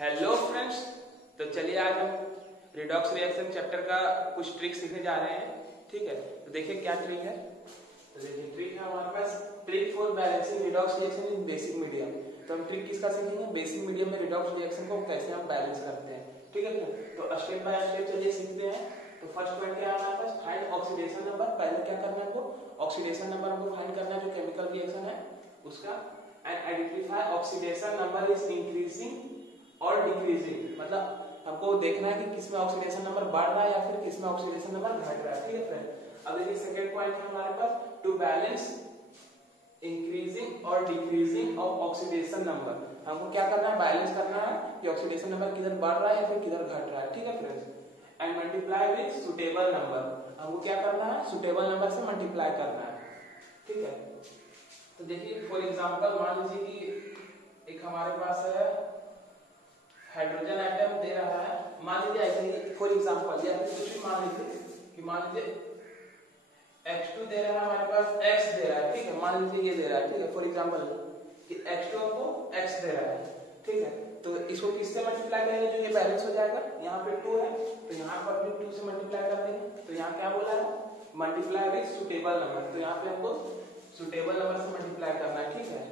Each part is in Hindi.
हेलो फ्रेंड्स, तो चलिए आज हम रिडॉक्स रिएक्शन चैप्टर का कुछ ट्रिक सीखने जा रहे हैं। ठीक है, तो देखिए क्या ट्रिक है। तो देखिए ट्रिक है हमारे पास, trick for balancing redox reaction in basic medium. तो हम ट्रिक किसका सीखेंगे, बेसिक मीडियम में रिडॉक्स रिएक्शन को कैसे हम बैलेंस करते हैं। ठीक है, तो स्टेप बाय स्टेप चलिए सीखते हैं। तो फर्स्ट पॉइंट क्या है हमारे पास, फाइंड ऑक्सीडेशन नंबर। पहले क्या करना है हमको, ऑक्सीडेशन नंबर हमको फाइंड करना है जो केमिकल रिएक्शन है उसका। And identify oxidation number is increasing और डिक्रीजिंग, मतलब हमको देखना है कि किसमें ऑक्सीडेशन नंबर बढ़ रहा है या फिर किसमें ऑक्सीडेशन नंबर घट रहा है। ठीक है फ्रेंड, अब देखिए सेकंड पॉइंट है हमारे पास, टू बैलेंस इंक्रीजिंग और डिक्रीजिंग ऑफ ऑक्सीडेशन नंबर। हमको क्या करना है, बैलेंस करना है कि ऑक्सीडेशन नंबर किधर बढ़ रहा है या फिर किधर घट रहा है। ठीक है friends, and multiply with suitable number. हमको क्या करना है, सुटेबल नंबर से मल्टीप्लाई करना है। ठीक है, तो देखिए फॉर एग्जांपल मान लीजिए कि एक हमारे पास है हाइड्रोजन एटम दे रहा है, मान लीजिए ऐसे ही फॉर एग्जांपल, या फिर कुछ भी मान लीजिए कि मान लीजिए H2 दे रहा है हमारे पास, X दे रहा है। ठीक है, मान लीजिए ये दे रहा है। ठीक है, फॉर एग्जांपल कि H2 हमको X दे रहा है। ठीक है, तो इसको किससे मल्टीप्लाई करेंगे जो ये बैलेंस हो जाएगा। यहाँ पे 2 है तो यहाँ पर भी 2 से मल्टीप्लाई कर देंगे। तो यहाँ क्या बोला है, मल्टीप्लाई विद सुटेबल नंबर। तो यहाँ पे हमको सुटेबल नंबर से मल्टीप्लाई करना है। ठीक है,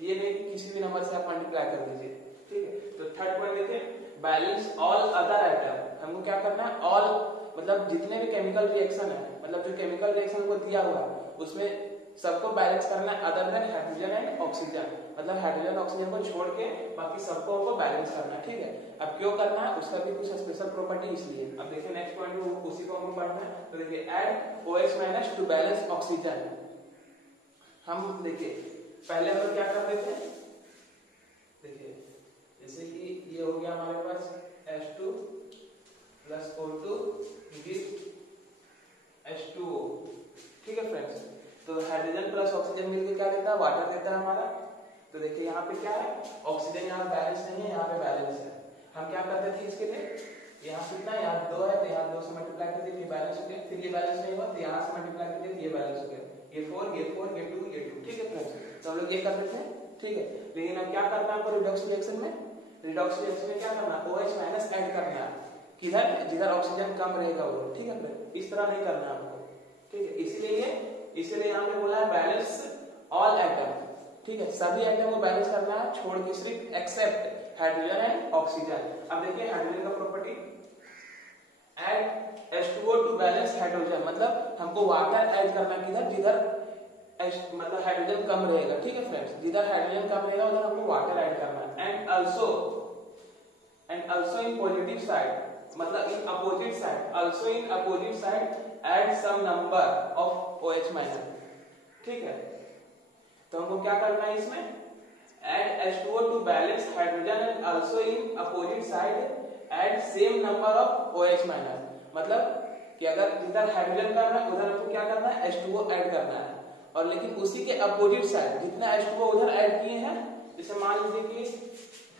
ये नहीं कि किसी भी नंबर से आप मल्टीप्लाई कर दीजिए। ठीक है, तो थर्ड पॉइंट देखिए, बैलेंस ऑल अदर आइटम। हमको क्या करना है, ऑल मतलब जितने भी केमिकल रिएक्शन है, मतलब जो केमिकल रिएक्शन को दिया हुआ है उसमें सबको बैलेंस करना है other than hydrogen and oxygen. मतलब हाइड्रोजन ऑक्सीजन को छोड़ के बाकी सबको हमको बैलेंस करना है। ठीक है, अब क्यों करना है उसका भी कुछ स्पेशल प्रॉपर्टी इसलिए। अब देखिए नेक्स्ट पॉइंट में उसी को हमको पढ़ना है। तो देखिए add OH minus two balance oxygen. हम देखिए पहले हम क्या करते थे, देखिए जैसे कि ये हो गया हमारे पास H2 plus O2 with H2O। ठीक है फ्रेंड्स, तो हाइड्रोजन प्लस ऑक्सीजन मिलकर क्या देता है, वाटर देता है हमारा। तो देखिए यहाँ पे क्या है, ऑक्सीजन यहाँ बैलेंस नहीं है, यहाँ पे बैलेंस है। हम क्या करते थे इसके लिए, यहाँ कितना है, यहाँ 2 है तो यहाँ 2 से मल्टीप्लाई कर दिए, ये बैलेंस हो गया। फिर ये बैलेंस नहीं हुआ तो यहाँ से मल्टीप्लाई कर दिए, ये बैलेंस हो गया। ये 4 ये 4 ये 2 ये 2। ठीक है फ्रेंड्स, तो हम लोग ये करते थे। ठीक है, लेकिन अब क्या करना है आपको रिडॉक्स रिएक्शन में, रिडॉक्स रिएक्शन में क्या करना है, OH माइनस ऐड करना है किधर, जिधर ऑक्सीजन कम रहेगा वो। ठीक है फ्रेंड, इस तरह नहीं करना है आपको। ठीक है, इसीलिए यहाँ पे बोला है बैलेंस ऑल एटम। ठीक है, सभी एटम को बैलेंस करना है छोड़ के सिर्फ एक्सेप्ट हाइड्रोजन एंड ऑक्सीजन। अब देखिए हाइड्रोजन का property, add H2O to balance hydrogen, मतलब हमको वाटर ऐड करना किधर, जिधर मतलब हाइड्रोजन कम रहेगा। ठीक है फ्रेंड्स, जिधर हाइड्रोजन कम रहेगा उधर हमको वाटर ऐड करना है। And also in positive side, मतलब in opposite side, also in opposite side add some number of OH minus. ठीक है, तो हमको क्या करना है इसमें, add H2O to balance hydrogen and also in opposite side add same number of OH minus. मतलब कि अगर जिधर हाइड्रोजन करना है उधर हमको क्या करना है, H2O ऐड करना है। और लेकिन उसी के अपोजिट साइड जितना H2O उधर ऐड किए हैं, जैसे मान लीजिए कि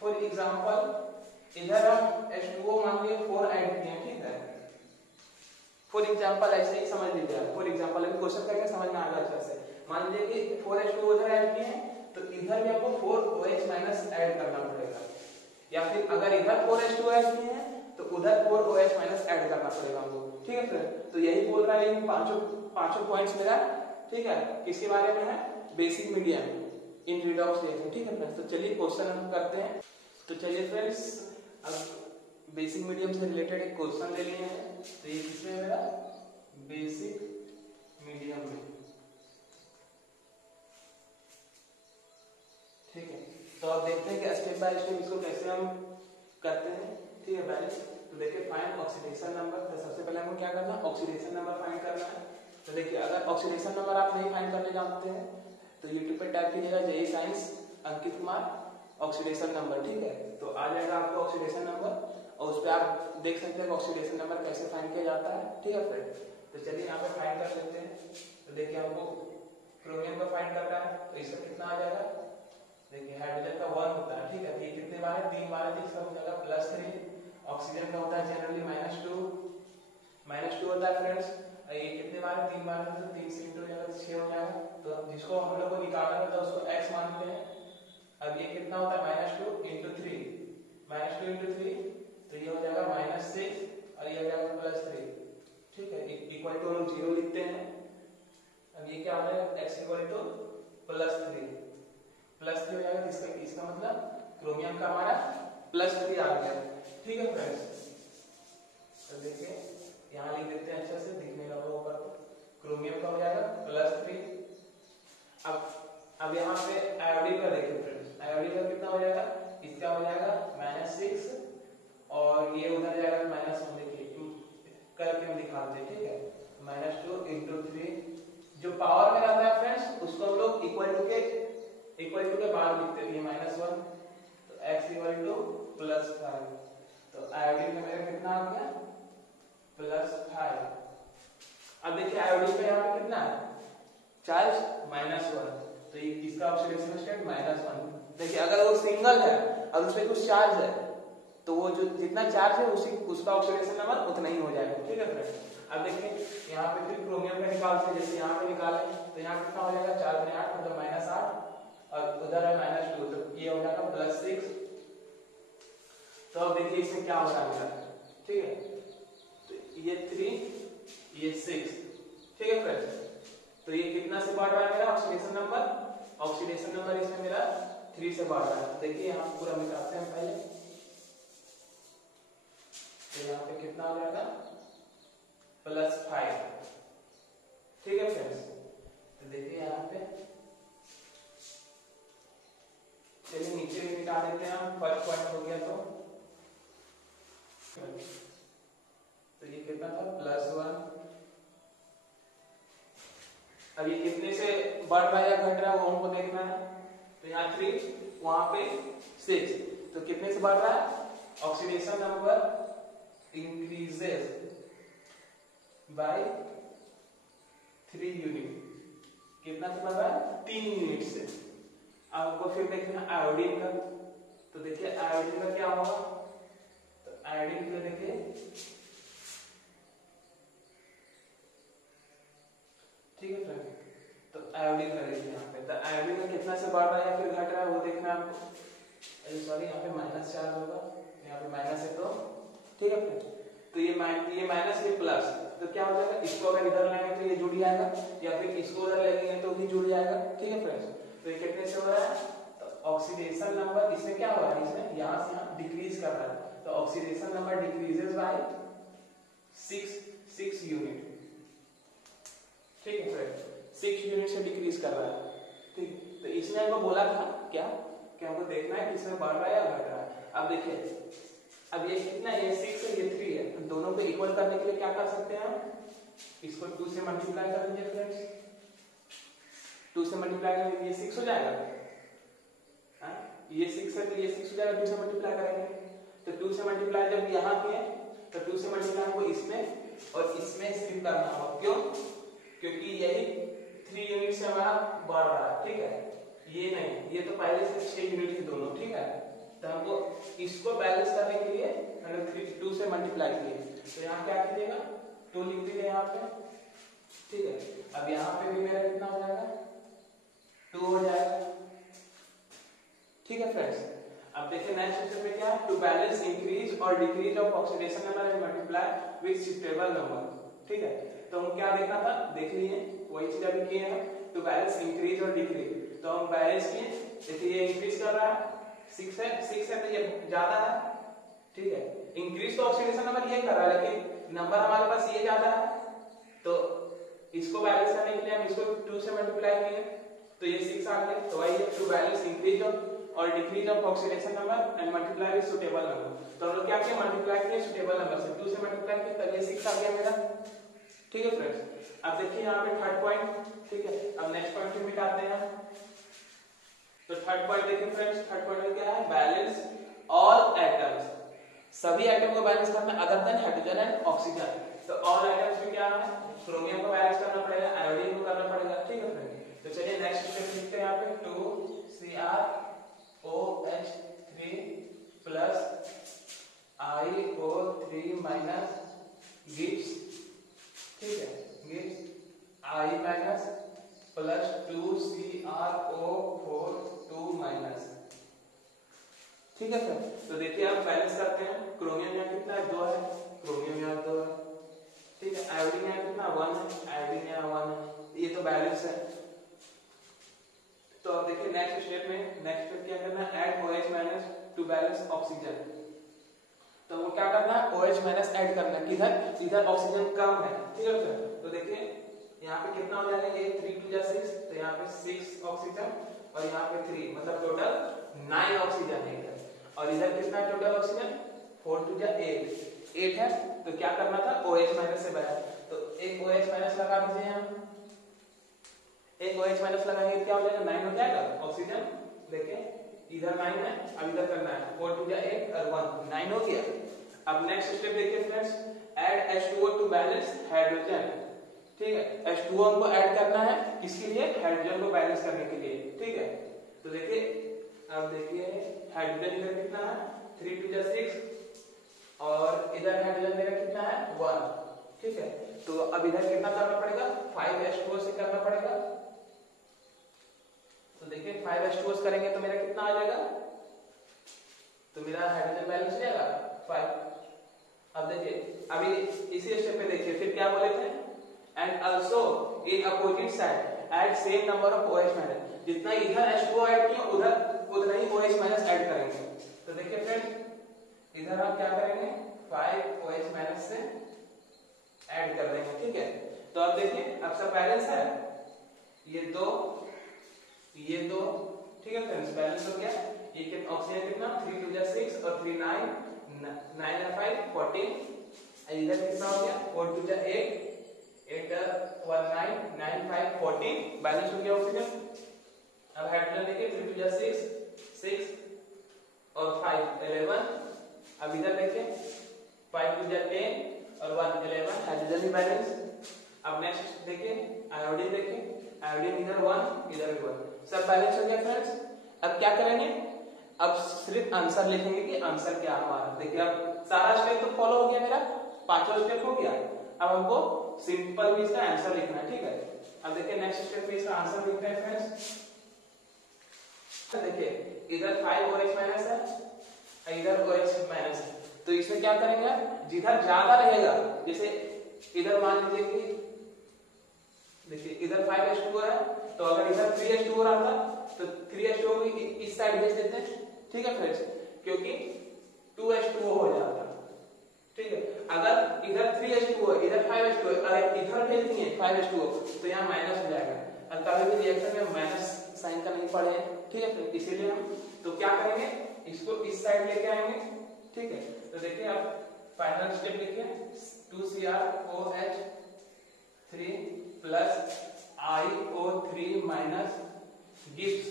फॉर एग्जांपल इधर हम H2O मान लीजिए 4 ऐड किए हैं। ठीक है, फॉर एग्जांपल ऐसे ही समझ लीजिए, फॉर एग्जांपल अभी क्वेश्चन करके समझ में आएगा अच्छे से। मान लीजिए कि 4H2O उधर ऐड किए हैं तो इधर भी आपको 4OH माइनस ऐड करना पड़ेगा, या फिर अगर इधर 4H2O ऐड किए हैं तो उधर 4OH माइनस ऐड करना पड़ेगा हमको। ठीक है फ्रेंड, तो यही बोल रहा है इन पांचों पॉइंट्स मेरा। ठीक है, किसके बारे में है, basic medium in redox reaction. ठीक है फ्रेंड्स, तो चलिए क्वेश्चन हम करते हैं। तो चलिए फ्रेंड्स, अब बेसिक मीडियम से रिलेटेड एक क्वेश्चन ले लिए हैं। तो ये किसमें है मेरा, बेसिक मीडियम में। ठीक है, तो अब देखते हैं कि स्टेप बाय स्टेप इसको कैसे हम करते हैं। ठीक है बैलेंस, तो देखिए फाइंड ऑक्सीडेशन नंबर। तो सबसे पहले हमको क्या करना है, ऑक्सीडेशन नंबर फाइंड करना है। तो देखिए अगर ऑक्सीडेशन नंबर आप नहीं फाइंड करने जानते हैं तो यूट्यूब पे टाइप कीजिएगा JEE science Ankit Kumar oxidation number. ठीक है, तो आ जाएगा आपको ऑक्सीडेशन नंबर, और उस पर आप देख सकते हैं ऑक्सीडेशन नंबर कैसे फाइंड किया जाता है। ठीक है फ्रेंड, तो चलिए यहाँ पे फाइंड कर लेते हैं। तो देखिए हमको क्रोमियम का फाइंड करना है, तो इसका कितना आ जाएगा, देखिए हाइड्रोजन का 1 होता है। ठीक है, ये कितने बार है, 3 बार है, इसका हो जाएगा +3। ऑक्सीजन का होता है जनरली -2 होता है फ्रेंड्स। ये कितने बार है, 3 बार है, तो 3 से इंटू हो जाएगा 6 हो जाएगा। तो जिसको हम लोग को निकालना होता है उसको x मानते हैं। अब ये कितना होता है, -2 × 3 -2 इंटू 3, तो ये हो जाएगा -6 और ये हो जाएगा +3। ठीक है, इक्वल टू हम 0 लिखते हैं। अब ये क्या हो जाएगा, x इक्वल टू +3 हो जाएगा। इसका मतलब क्रोमियम का हमारा +3 आ गया। ठीक है फ्रेंड्स, तो देखिए यहाँ लिख देते हैं, अच्छे से दिखने लगा ऊपर को। क्रोमियम का हो जाएगा +3। अब यहाँ पे आयोडीन का देखिए फ्रेंड्स, आयोडीन का कितना हो जाएगा, इसका हो जाएगा -6 और ये उधर जाएगा -1। देखिए करके हम दिखाते हैं। ठीक है, -2 इंटू 3 जो पावर में आता है फ्रेंड्स, उसको हम लोग इक्वल टू के बाद लिखते हैं। -1 तो x इक्वल टू +5, तो आयोडीन का मेरा कितना आ गया, +5। अब देखिए आयोडीन का यहाँ पे कितना है, चार्ज -1, तो इसका ऑक्सीडेशन स्टेट -1। देखिए अगर वो सिंगल है और उसमें कुछ चार्ज है, तो वो जो जितना चार्ज है उसका ऑक्सीडेशन नंबर उतना ही हो जाएगा। ठीक है फ्रेंड्स, अब देखिए यहाँ पे फिर क्रोमियम का निकालते हैं। जैसे यहाँ पे निकाले तो यहाँ कितना हो जाएगा, 4 × 8 मतलब -8 और उधर है -2, तो ये हो जाएगा +6। तो अब देखिए इसमें क्या हो रहा है, ठीक है, तो ये 3 ये 6। ठीक है फ्रेंड्स, तो ये कितना से बढ़ रहा है मेरा ऑक्सीडेशन नंबर इसमें मेरा 3 से बढ़ रहा है। तो देखिए यहाँ पूरा मिटाते हैं पहले, तो यहाँ पे कितना हो जाएगा, +5। ठीक है फ्रेंड्स, तो देखिए यहाँ पे चलिए नीचे भी मिटा देते हैं हम। फर्स्ट पॉइंट हो गया तो ये कितना था, +1। अब ये कितने से बढ़ रहा है या घट रहा है वो हमको देखना है। तो यहाँ 3 वहां पे 6, तो कितने से बढ़ रहा है, oxidation number increases by 3 unit. कितना से बढ़ रहा है, 3 यूनिट से। अब हमको फिर देखना है आयोडीन का। तो देखिए आयोडीन का क्या होगा, तो आयोडीन का देखिए, ठीक है फ्रेंड, तो आयोडीन का देखिए यहाँ पे, तो आयोडीन का कितना से बढ़ रहा है या फिर घट रहा है वो देखना है आपको। सॉरी यहाँ पे -4 होगा, यहाँ पे माइनस है तो ठीक है फ्रेंड, तो ये माइनस ये प्लस, तो क्या हो जाएगा, इसको अगर इधर लाएंगे तो ये जुड़ जाएगा, या फिर इसको उधर लगेंगे तो भी जुड़ जाएगा। ठीक है फ्रेंड्स, तो ये कितने से हो रहा है, तो ऑक्सीडेशन नंबर इसमें क्या हो रहा है, इसमें यहाँ से यहाँ डिक्रीज कर रहा है, तो oxidation number decreases by 6 unit. ठीक है फ्रेंड, 6 यूनिट से डिक्रीज कर रहा है। ठीक, तो इसमें हमको बोला था क्या कि हमको देखना है कि इसमें बढ़ रहा है या घट रहा है। अब देखिए, अब ये कितना है, ये 6 है ये 3 है, तो दोनों को इक्वल करने के लिए क्या कर सकते हैं हम, इसको 2 से मल्टीप्लाई कर दीजिए फ्रेंड्स। 2 से मल्टीप्लाई करेंगे ये 6 हो जाएगा, ये 6 है तो ये 6 हो जाएगा, 2 से मल्टीप्लाई करेंगे तो 2 से मल्टीप्लाई जब यहाँ किए तो 2 से मल्टीप्लाई को इसमें और इसमें स्किप करना होगा। क्यों, क्योंकि यही 3 यूनिट से हमारा बढ़ रहा है। ठीक है, ये नहीं, ये तो पहले से 6 यूनिट थी दोनों। ठीक है, तो हमको इसको बैलेंस करने के लिए हमने 2 से मल्टीप्लाई किए, तो यहाँ क्या कीजिएगा, 2 लिख दीजिए यहाँ पे। ठीक है, अब यहाँ पे भी मेरा कितना हो जाएगा, 2 हो जाएगा। ठीक है फ्रेंड्स, अब देखिए नेक्स्ट स्टेप में क्या है, टू बैलेंस इंक्रीज और decrease of oxidation number and multiply with suitable number. ठीक है, तो हम क्या देखना था, देख लिए वही चीज अभी किए हैं, टू बैलेंस इंक्रीज और डिक्रीज। तो हम बैलेंस किए, देखिए ये इंक्रीज कर रहा है, 6 है तो ये ज्यादा है। ठीक है, इंक्रीज तो ऑक्सीडेशन नंबर ये कर रहा है, लेकिन नंबर हमारे पास ये ज्यादा है, तो इसको बैलेंस करने के लिए हम इसको 2 से मल्टीप्लाई किए तो ये 6 आ गया। तो वही है, टू बैलेंस इंक्रीज और decrease of oxidation number and multiply with suitable number. तो हम लोग क्या किए, मल्टीप्लाई किए सुटेबल नंबर से, 2 से मल्टीप्लाई किए तब ये 6 आ गया मेरा। ठीक है फ्रेंड्स, अब देखिए यहाँ पे थर्ड पॉइंट। ठीक है, अब नेक्स्ट पॉइंट पे मिटाते हैं। तो थर्ड पॉइंट देखिए फ्रेंड्स, थर्ड पॉइंट में क्या है, बैलेंस ऑल एटम्स, सभी एटम को बैलेंस करना other than hydrogen and oxygen. तो ऑल एटम्स में क्या है, क्रोमियम को बैलेंस करना पड़ेगा, आयोडीन को करना पड़ेगा। ठीक है फ्रेंड्स, तो चलिए नेक्स्ट स्टेप लिखते हैं यहाँ पे, 2CrOH3 plus IO3 minus gives, ठीक है, gives I minus plus 2CrO4 2 minus. ठीक है सर, तो देखिए आप बैलेंस करते हैं, क्रोमियम यहाँ कितना है 2 है, क्रोमियम यहाँ 2 है, ठीक है। आयोडीन यहाँ कितना 1 है, आयोडीन यहाँ 1 है, ये तो बैलेंस है। तो अब देखिए नेक्स्ट स्टेप क्या करना है, add OH minus two balance oxygen. तो वो क्या करना है, OH माइनस ऐड करना है, किधर, इधर ऑक्सीजन कम है, ठीक है। तो देखिए यहाँ पे कितना हो जाएगा, ये 3 2 6, तो यहाँ पे 6 ऑक्सीजन और यहाँ पे 3, मतलब टोटल 9 ऑक्सीजन है इधर। और इधर कितना है टोटल ऑक्सीजन, 4 2 8 है। तो क्या करना था, OH माइनस से बनाया, तो एक OH माइनस लगा दीजिए यहाँ, एक OH माइनस लगाएंगे क्या हो जाएगा, 9 हो जाएगा ऑक्सीजन। देखिए इधर 9 है, अब इधर करना है 4 2 8 और 1, 9 हो गया। अब नेक्स्ट स्टेप देखिए friends, add H2O to balance hydrogen, ठीक है। H2O को ऐड करना है किसके लिए, हाइड्रोजन को बैलेंस करने के लिए, ठीक है। तो देखिए अब देखिए हाइड्रोजन इधर कितना है 3 2 6 और इधर हाइड्रोजन मेरा कितना है 1, ठीक है। तो अब इधर कितना करना पड़ेगा, 5 H2O से करना पड़ेगा। तो देखिए 5 H2O करेंगे तो मेरा कितना आ जाएगा, तो मेरा हाइड्रोजन बैलेंस हो जाएगा 5। अब देखिए अभी इसी स्टेप पे देखिए फिर क्या बोले थे, and also in opposite side add same number of OH minus, जितना इधर H2O ऐड किया उधर उतना ही OH माइनस ऐड करेंगे। तो देखिए फ्रेंड्स इधर हम क्या करेंगे, 5 OH माइनस से ऐड कर देंगे, ठीक है। तो अब देखिए अब सब बैलेंस है, ये 2 ये 2, ठीक है फ्रेंड्स, बैलेंस हो गया। ये कितना ऑक्सीजन कितना 3 2 6 और 3 9 9 और 5 14, इधर कितना हो गया 4 2 8 8 1 9 9 5 14, बैलेंस हो गया ऑक्सीजन। अब हाइड्रोजन देखिए 3 2 6 6 और 5 11, अब इधर देखिए 5 2 10 और 1 11, हाइड्रोजन भी बैलेंस। अब नेक्स्ट देखिए आयोडीन, देखिए आयोडीन इधर 1 इधर भी 1, सब बैलेंस हो गया फ्रेंड्स। अब क्या करेंगे, अब सिर्फ आंसर लिखेंगे कि आंसर क्या हमारा। देखिए अब सारा स्टेप तो फॉलो हो गया, मेरा 5वां स्टेप हो गया। अब हमको सिंपल भी इसका आंसर लिखना है, ठीक है। अब देखिए नेक्स्ट स्टेप में इसका आंसर लिखते हैं फ्रेंड्स। तो देखिए इधर 5 OH माइनस है, इधर OH माइनस है, तो इसमें क्या करेंगे, जिधर ज्यादा रहेगा, जैसे इधर मान लीजिए कि देखिए इधर 5 H2O है, तो अगर इधर 3 H2O रहता तो 3 H2O भी इस साइड भेज देते हैं, ठीक है फ्रेंड्स, क्योंकि 2 H2O हो जाता, ठीक है। अगर इधर 3 H2O इधर 5 H2O, अगर इधर भेज दिए 5 H2O तो यहाँ माइनस हो जाएगा, और कभी भी रिएक्शन में माइनस साइन का नहीं पड़े, ठीक है फ्रेंड्स। इसीलिए हम तो क्या करेंगे, इसको इस साइड लेके आएंगे, ठीक है। तो देखिए अब फाइनल स्टेप लिखिए 2CrOH 3 plus IO3 minus gives,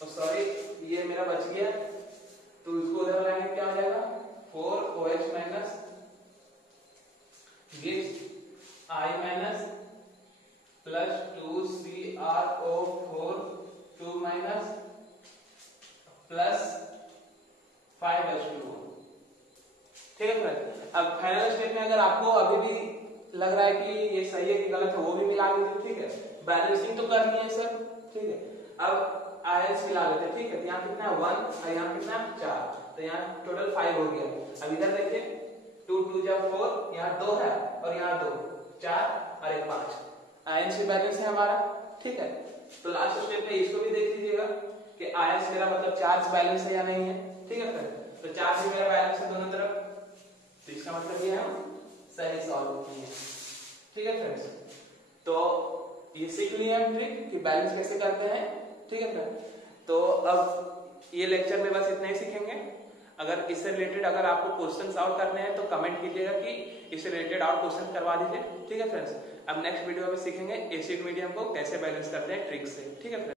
तो सॉरी ये मेरा बच गया, तो इसको उधर लाएंगे क्या हो जाएगा 4 OH minus gives I minus plus 2CrO4 2 minus plus 5 H2O, ठीक है फ्रेंड। अब फाइनल स्टेप में अगर आपको अभी भी लग रहा है कि ये सही है कि गलत है, वो भी मिला लेते, ठीक है। बैलेंसिंग तो करनी है सर, ठीक है। अब आयंस मिला लेते हैं, ठीक है। यहाँ कितना 1 और यहाँ कितना 4, तो यहाँ टोटल 5 हो गया। अब इधर देखिए 2 2 4, यहाँ 2 है और यहाँ 2 4 और 1 5, आयंस भी बैलेंस है हमारा, ठीक है। तो लास्ट स्टेप में इसको भी देख लीजिएगा कि आयंस मेरा मतलब चार्ज बैलेंस है या नहीं है, ठीक है फ्रेंड। तो चार्ज भी मेरा बैलेंस है दोनों तरफ, तो इसका मतलब ये हम सही सॉल्व किए, ठीक है फ्रेंड्स। तो ये सीख लिए हम ट्रिक कि बैलेंस कैसे करते हैं, ठीक है फ्रेंड। तो अब ये लेक्चर में बस इतना ही सीखेंगे। अगर इससे रिलेटेड अगर आपको क्वेश्चन सॉल्व करने हैं तो कमेंट कीजिएगा कि इससे रिलेटेड और क्वेश्चन करवा दीजिए, ठीक है फ्रेंड्स। अब नेक्स्ट वीडियो में सीखेंगे एसिड मीडियम को कैसे बैलेंस करते हैं ट्रिक से, ठीक है फ्रेंड्स।